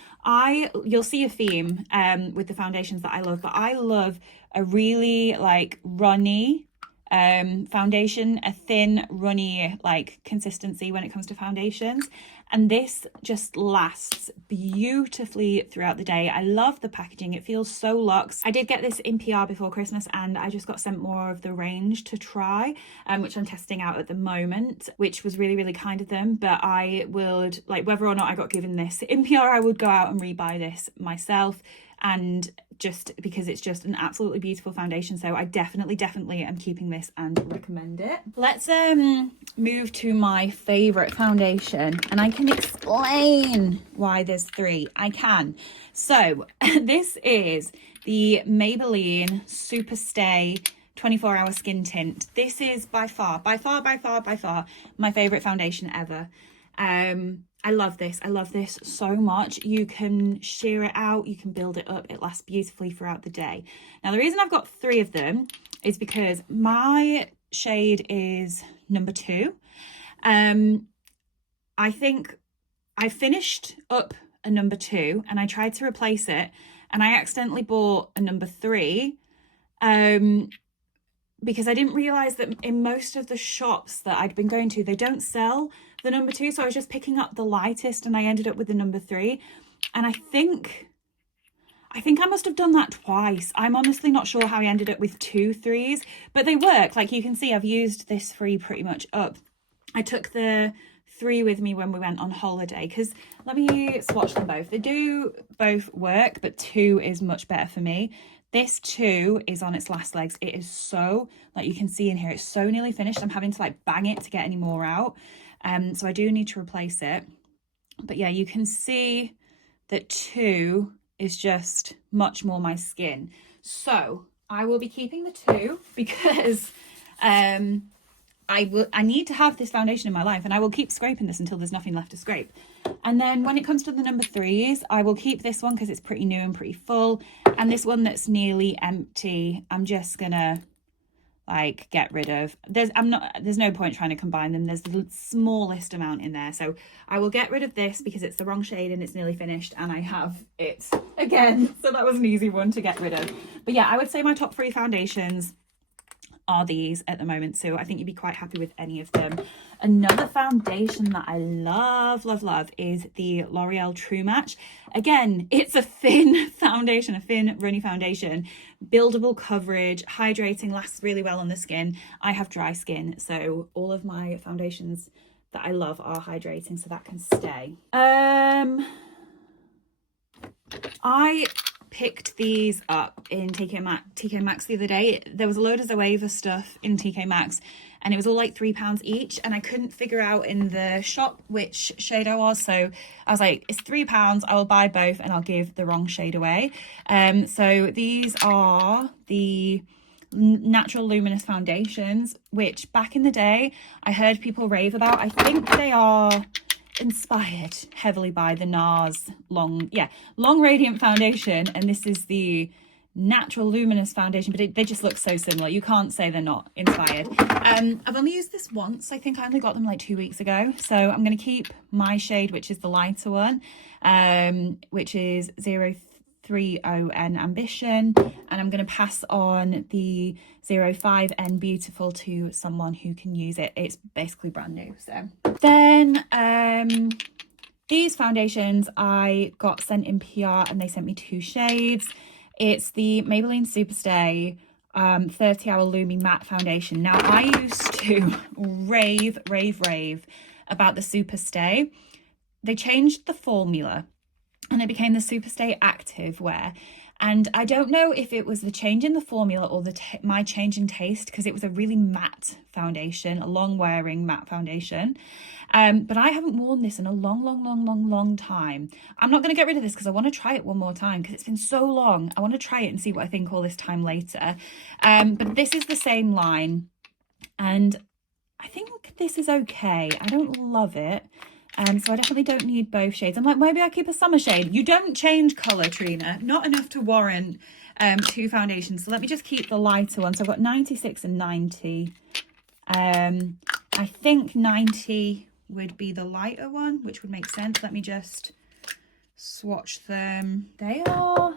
You'll see a theme with the foundations that I love, but I love a really like runny foundation, a thin runny like consistency when it comes to foundations, and this just lasts beautifully throughout the day. I love the packaging. It feels so luxe. I did get this in PR before Christmas, and I just got sent more of the range to try, which I'm testing out at the moment, which was really, really kind of them. But I would, like, whether or not I got given this in PR, I would go out and rebuy this myself, and just because it's just an absolutely beautiful foundation. So I definitely am keeping this and recommend it. Let's move to my favorite foundation, and I can explain why there's 3. I can. So this is the Maybelline Super Stay 24-hour skin tint. This is by far my favorite foundation ever. I love this. I love this so much. You can sheer it out, you can build it up. It lasts beautifully throughout the day. Now, the reason I've got 3 of them is because my shade is number 2. I think I finished up a number 2 and I tried to replace it, and I accidentally bought a number 3 because I didn't realize that in most of the shops that I'd been going to, they don't sell the number 2. So I was just picking up the lightest, and I ended up with the number 3. And I think I must have done that twice. I'm honestly not sure how I ended up with 2 3s, but they work. Like you can see, I've used this 3 pretty much up. I took the 3 with me when we went on holiday, because let me swatch them both. They do both work, but 2 is much better for me. This 2 is on its last legs. It is so, like you can see in here, it's so nearly finished. I'm having to like bang it to get any more out. So I do need to replace it. But yeah, you can see that 2 is just much more my skin. So I will be keeping the 2 because I need to have this foundation in my life, and I will keep scraping this until there's nothing left to scrape. And then when it comes to the number 3s, I will keep this one because it's pretty new and pretty full, and this one that's nearly empty, I'm just gonna like get rid of. There's no point trying to combine them. There's the smallest amount in there, so I will get rid of this because it's the wrong shade and it's nearly finished, and I have it again, so that was an easy one to get rid of. But yeah, I would say my top 3 foundations are these at the moment, so I think you'd be quite happy with any of them. Another foundation that I love is the L'Oreal True Match. Again, it's a thin foundation, a thin runny foundation, buildable coverage, hydrating, lasts really well on the skin. I have dry skin, so all of my foundations that I love are hydrating, so that can stay. I picked these up in TK Maxx the other day. There was a load of Zoeva stuff in TK Maxx, and it was all like £3 each, and I couldn't figure out in the shop which shade I was, so I was like, it's £3, I will buy both and I'll give the wrong shade away. So these are the Natural Luminous foundations, which back in the day I heard people rave about. I think they are inspired heavily by the NARS long radiant foundation, and this is the Natural Luminous foundation, but they just look so similar. You can't say they're not inspired. I've only used this once. I think I only got them like 2 weeks ago, so I'm going to keep my shade, which is the lighter one, which is 030N Ambition, and I'm going to pass on the 05N Beautiful to someone who can use it. It's basically brand new. So then these foundations I got sent in PR, and they sent me 2 shades. It's the Maybelline Superstay 30-Hour Lumi Matte Foundation. Now, I used to rave about the Superstay. They changed the formula and it became the Superstay Active Wear. And I don't know if it was the change in the formula or my change in taste, because it was a really matte foundation, a long-wearing matte foundation. But I haven't worn this in a long time. I'm not going to get rid of this because I want to try it one more time because it's been so long. I want to try it and see what I think all this time later. But this is the same line, and I I think this is okay. I don't love it. So I definitely don't need both shades. I'm like, maybe I keep a summer shade. You don't change colour, Trina. Not enough to warrant 2 foundations. So let me just keep the lighter one. So I've got 96 and 90. I think 90 would be the lighter one, which would make sense. Let me just swatch them. They are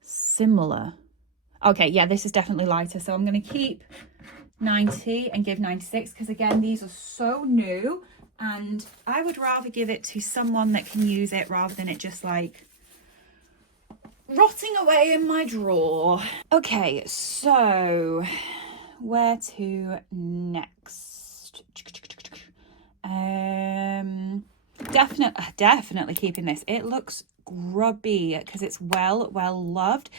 similar. Okay, yeah, this is definitely lighter. So I'm going to keep 90 and give 96 because, again, these are so new. And I would rather give it to someone that can use it rather than it just like rotting away in my drawer. Okay, so where to next? Definitely keeping this. It looks grubby because it's well loved.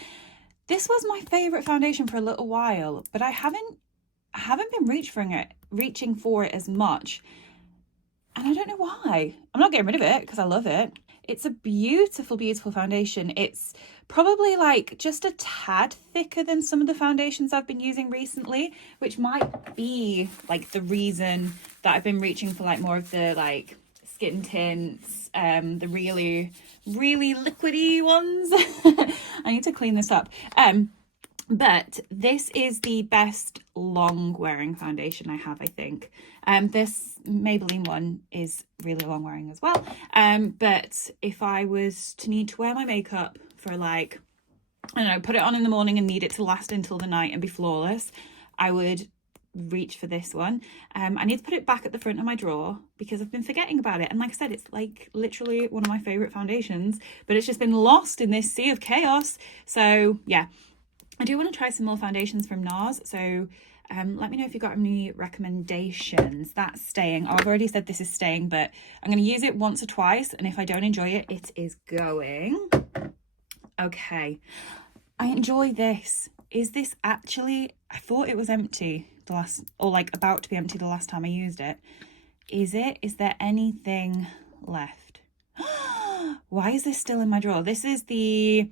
This was my favorite foundation for a little while, but I haven't been reaching for it as much. And I don't know why. I'm not getting rid of it because I love it. It's a beautiful, beautiful foundation. It's probably like just a tad thicker than some of the foundations I've been using recently, which might be like the reason that I've been reaching for like more of the like skin tints, the really, really liquidy ones. I need to clean this up. But this is the best long wearing foundation I have, I think. This Maybelline one is really long wearing as well. But if I was to need to wear my makeup for like, I don't know, put it on in the morning and need it to last until the night and be flawless, I would reach for this one. I need to put it back at the front of my drawer because I've been forgetting about it. And like I said, it's like literally one of my favorite foundations, but it's just been lost in this sea of chaos. So yeah. I do want to try some more foundations from NARS, so let me know if you've got any recommendations. That's staying. Oh, I've already said this is staying, but I'm going to use it once or twice, and if I don't enjoy it, it is going. Okay, I enjoy this. Is this actually, I thought it was empty the last, or like about to be empty the last time I used it. Is it? Is there anything left? Why is this still in my drawer? This is the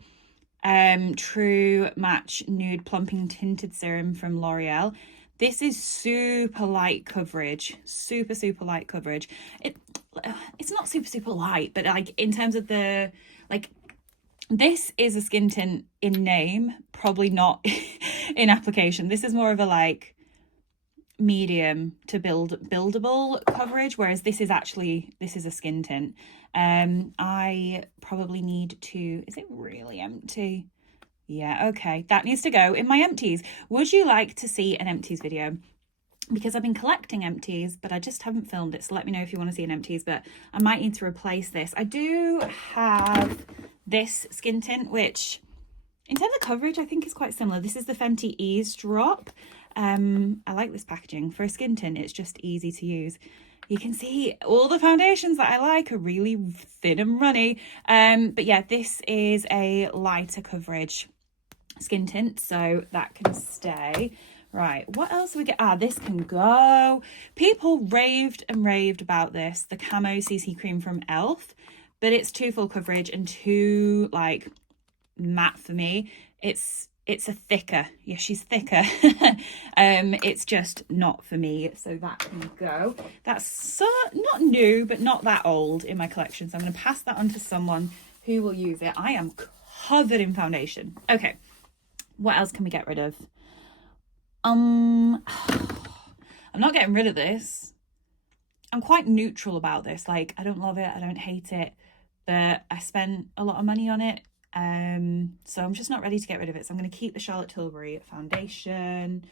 True Match Nude Plumping Tinted Serum from L'Oreal. This is super light coverage, super light coverage. It's not super light, but like in terms of the, like, this is a skin tint in name, probably not in application. This is more of a like medium to buildable coverage, whereas this is a skin tint. I probably need to, is it really empty? Yeah, okay, that needs to go in my empties. Would you like to see an empties video? Because I've been collecting empties, but I just haven't filmed it, so let me know if you want to see an empties. But I might need to replace this. I do have this skin tint, which in terms of coverage I think is quite similar. This is the Fenty Ease Drop. I like this packaging. For a skin tint, it's just easy to use. You can see all the foundations that I like are really thin and runny. But yeah, this is a lighter coverage skin tint, so that can stay. Right, what else do we get? This can go. People raved about this, the Camo CC Cream from e.l.f., but it's too full coverage and too like matte for me. It's a thicker, yeah, she's thicker. It's just not for me, so that can go. That's so not new, but not that old in my collection, so I'm going to pass that on to someone who will use it. I am covered in foundation. Okay, what else can we get rid of? I'm not getting rid of this. I'm quite neutral about this. Like, I don't love it, I don't hate it, but I spent a lot of money on it. So I'm just not ready to get rid of it. So I'm going to keep the Charlotte Tilbury foundation.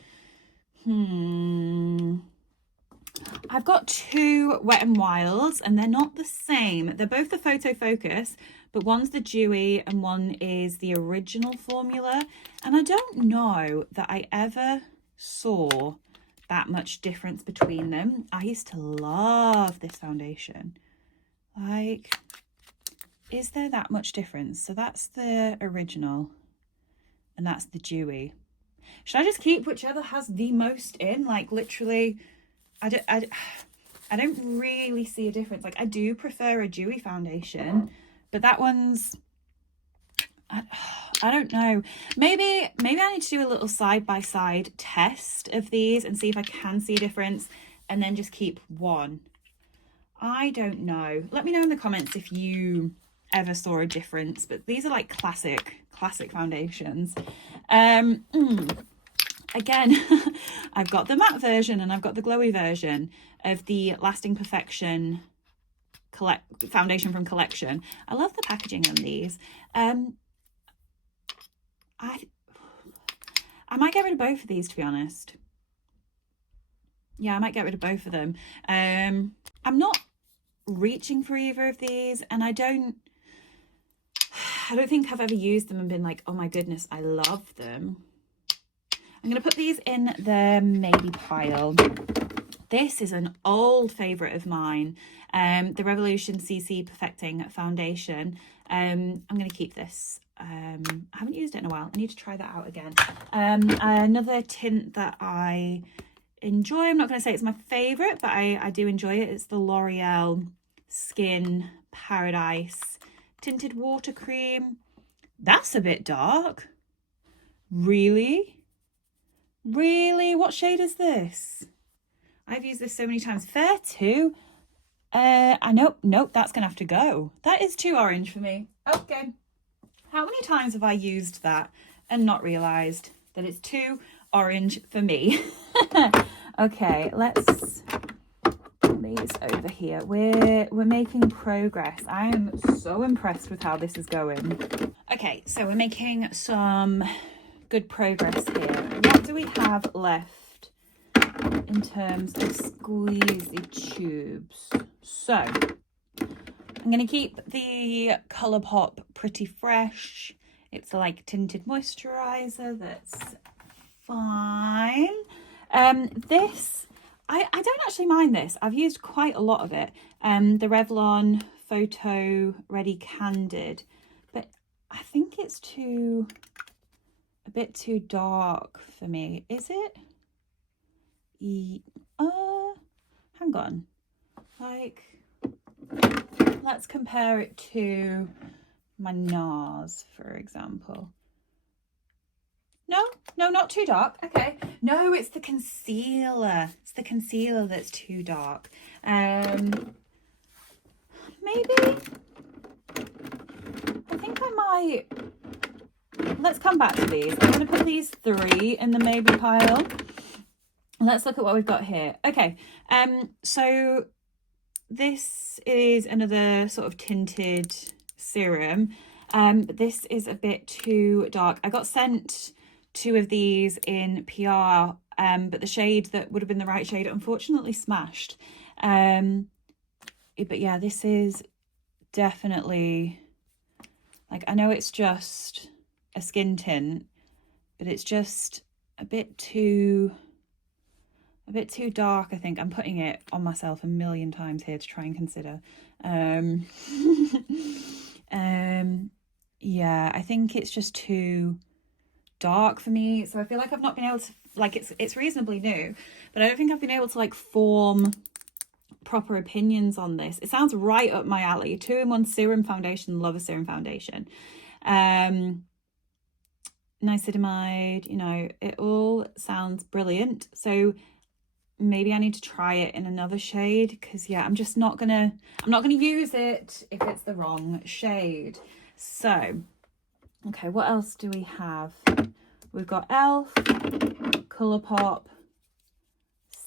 I've got 2 Wet n Wilds and they're not the same. They're both the Photo Focus, but one's the Dewy and one is the original formula. And I don't know that I ever saw that much difference between them. I used to love this foundation. Like, is there that much difference? So that's the original and that's the Dewy. Should I just keep whichever has the most in? Like, literally, I don't really see a difference. Like, I do prefer a Dewy foundation, but that one's, I don't know. Maybe I need to do a little side-by-side test of these and see if I can see a difference, and then just keep one. I don't know. Let me know in the comments if you ever saw a difference, but these are like classic foundations. Again, I've got the matte version and I've got the glowy version of the Lasting Perfection foundation from Collection. I love the packaging on these. I might get rid of both of these, to be honest. Yeah, I might get rid of both of them. I'm not reaching for either of these, and I don't think I've ever used them and been like, oh my goodness, I love them. I'm going to put these in the maybe pile. This is an old favourite of mine, the Revolution CC Perfecting Foundation. I'm going to keep this. I haven't used it in a while. I need to try that out again. Another tint that I enjoy, I'm not going to say it's my favourite, but I do enjoy it. It's the L'Oreal Skin Paradise Tinted Water Cream. That's a bit dark. Really? Really? What shade is this? I've used this so many times. Fair too. Nope, that's gonna have to go. That is too orange for me. Okay. How many times have I used that and not realised that it's too orange for me? Okay, let's put these over here. We're making progress. I am so impressed with how this is going. Okay, so we're making some good progress here. What do we have left in terms of squeezy tubes? So I'm going to keep the Colourpop Pretty Fresh. It's like tinted moisturizer. That's fine. This, I don't actually mind this. I've used quite a lot of it. The Revlon Photo Ready Candid, but I think it's a bit too dark for me. Is it? Hang on. Like, let's compare it to my NARS, for example. No, not too dark. Okay. No, it's the concealer. It's the concealer that's too dark. Maybe. I think I might. Let's come back to these. I'm going to put these 3 in the maybe pile. Let's look at what we've got here. Okay. So this is another sort of tinted serum. But this is a bit too dark. I got sent 2 of these in PR, but the shade that would have been the right shade unfortunately smashed. But yeah, this is definitely, like, I know it's just a skin tint, but it's just a bit too dark. I think I'm putting it on myself a million times here to try and consider. Yeah, I think it's just too dark for me. So I feel like I've not been able to, like, it's reasonably new, but I don't think I've been able to like form proper opinions on this. It sounds right up my alley. 2-in-1 serum foundation. Love a serum foundation. Niacinamide, you know, it all sounds brilliant. So maybe I need to try it in another shade, because yeah, I'm not gonna use it if it's the wrong shade. So okay, what else do we have? We've got Elf, Colourpop,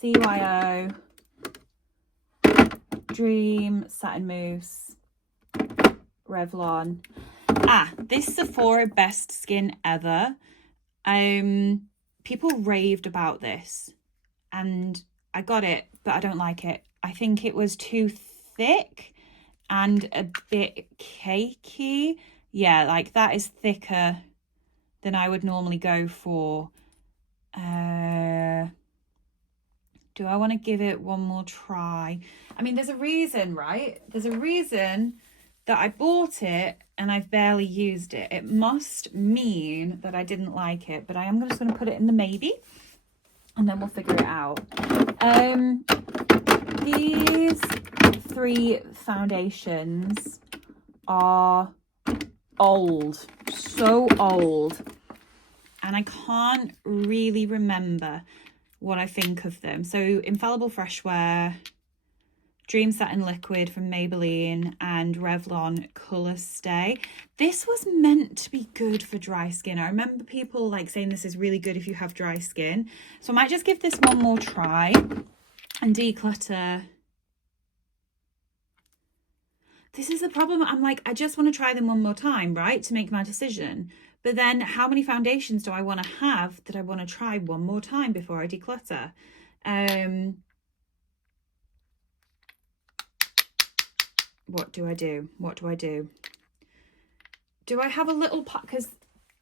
CYO, Dream, Satin Mousse, Revlon. This Sephora Best Skin Ever. People raved about this and I got it, but I don't like it. I think it was too thick and a bit cakey. Yeah, like that is thicker than I would normally go for. Do I want to give it one more try? I mean, there's a reason, right? There's a reason that I bought it and I've barely used it. It must mean that I didn't like it, but I am just going to put it in the maybe and then we'll figure it out. These 3 foundations are old, so old and I can't really remember what I think of them. So Infallible Freshwear, Dream Satin Liquid from Maybelline, and Revlon Colour Stay. This was meant to be good for dry skin. I remember people like saying this is really good if you have dry skin. So I might just give this one more try and declutter. This is the problem. I'm like, I just want to try them one more time, right, to make my decision. But then how many foundations do I want to have that I want to try one more time before I declutter? What do I do? What do I do? Do I have a little pile? Because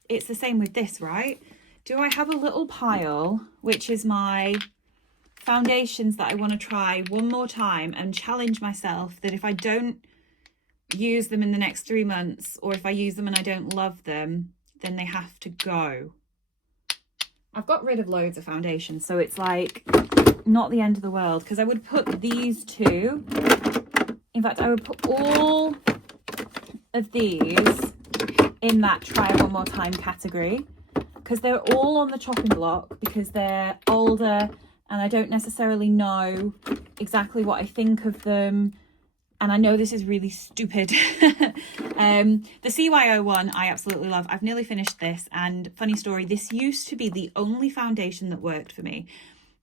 it's the same with this, right? Do I have a little pile, which is my foundations that I want to try one more time and challenge myself that if I don't use them in the next 3 months, or if I use them and I don't love them, then they have to go. I've got rid of loads of foundations, so it's like not the end of the world, because I would put these two, in fact I would put all of these in that try one more time category, because they're all on the chopping block because they're older and I don't necessarily know exactly what I think of them. And I know this is really stupid. The CYO one I absolutely love. I've nearly finished this, and funny story, this used to be the only foundation that worked for me.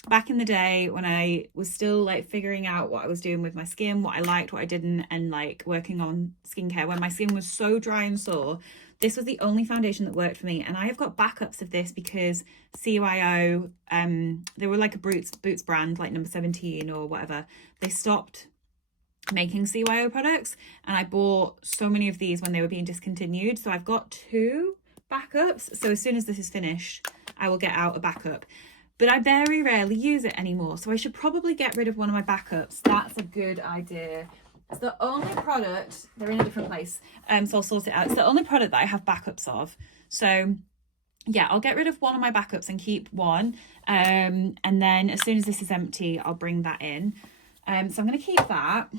Back in the day when I was still like figuring out what I was doing with my skin, what I liked, what I didn't, and like working on skincare, when my skin was so dry and sore, this was the only foundation that worked for me. And I have got backups of this because CYO, they were like a Boots brand, like number 17 or whatever. They stopped making CYO products, and I bought so many of these when they were being discontinued. So I've got 2 backups. So as soon as this is finished, I will get out a backup. But I very rarely use it anymore. So I should probably get rid of one of my backups. That's a good idea. It's the only product, they're in a different place. So I'll sort it out. It's the only product that I have backups of. So yeah, I'll get rid of one of my backups and keep one. And then as soon as this is empty, I'll bring that in. So I'm going to keep that.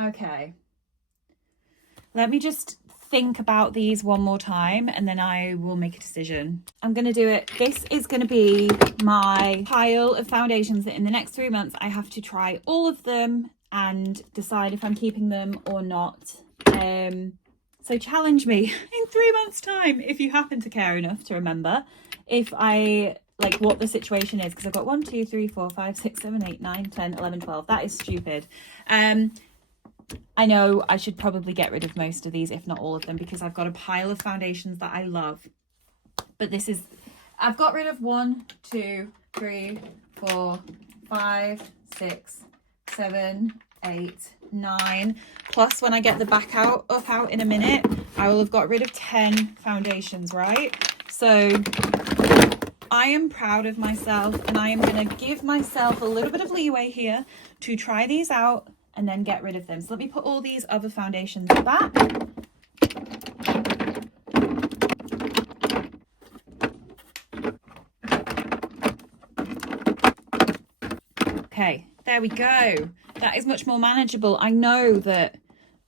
Okay. Let me just think about these one more time and then I will make a decision. I'm going to do it. This is going to be my pile of foundations that in the next 3 months I have to try all of them and decide if I'm keeping them or not. So challenge me in 3 months' time if you happen to care enough to remember if I like what the situation is, because I've got 1, 2, 3, 4, 5, 6, 7, 8, 9, 10, 11, 12. That is stupid. I know I should probably get rid of most of these, if not all of them, because I've got a pile of foundations that I love. But this is, I've got rid of 1, 2, 3, 4, 5, 6, 7, 8, 9. Plus when I get the back up out in a minute, I will have got rid of 10 foundations, right? So I am proud of myself, and I am going to give myself a little bit of leeway here to try these out and then get rid of them. So let me put all these other foundations back. Okay, there we go. That is much more manageable. I know that,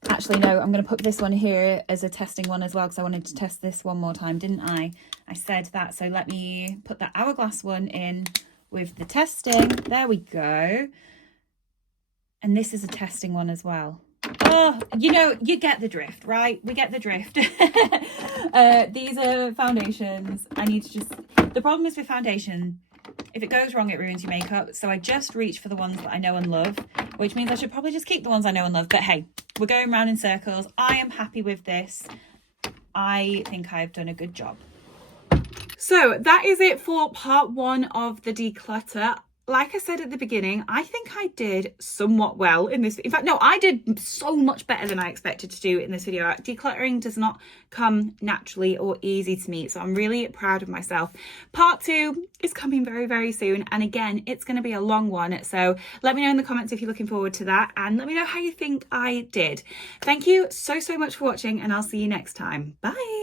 actually no, I'm going to put this one here as a testing one as well, because I wanted to test this one more time, didn't I? I said that, so let me put that hourglass one in with the testing. There we go. And this is a testing one as well. Oh, you know, you get the drift, right? We get the drift. These are foundations. I need to just, the problem is with foundation, if it goes wrong, it ruins your makeup. So I just reach for the ones that I know and love, which means I should probably just keep the ones I know and love. But hey, we're going round in circles. I am happy with this. I think I've done a good job. So that is it for part 1 of the declutter. Like I said at the beginning, I think I did somewhat well in this. In fact, no, I did so much better than I expected to do in this video. Decluttering does not come naturally or easy to me, so I'm really proud of myself. Part 2 is coming very, very soon. And again, it's going to be a long one. So let me know in the comments if you're looking forward to that, and let me know how you think I did. Thank you so, so much for watching, and I'll see you next time. Bye.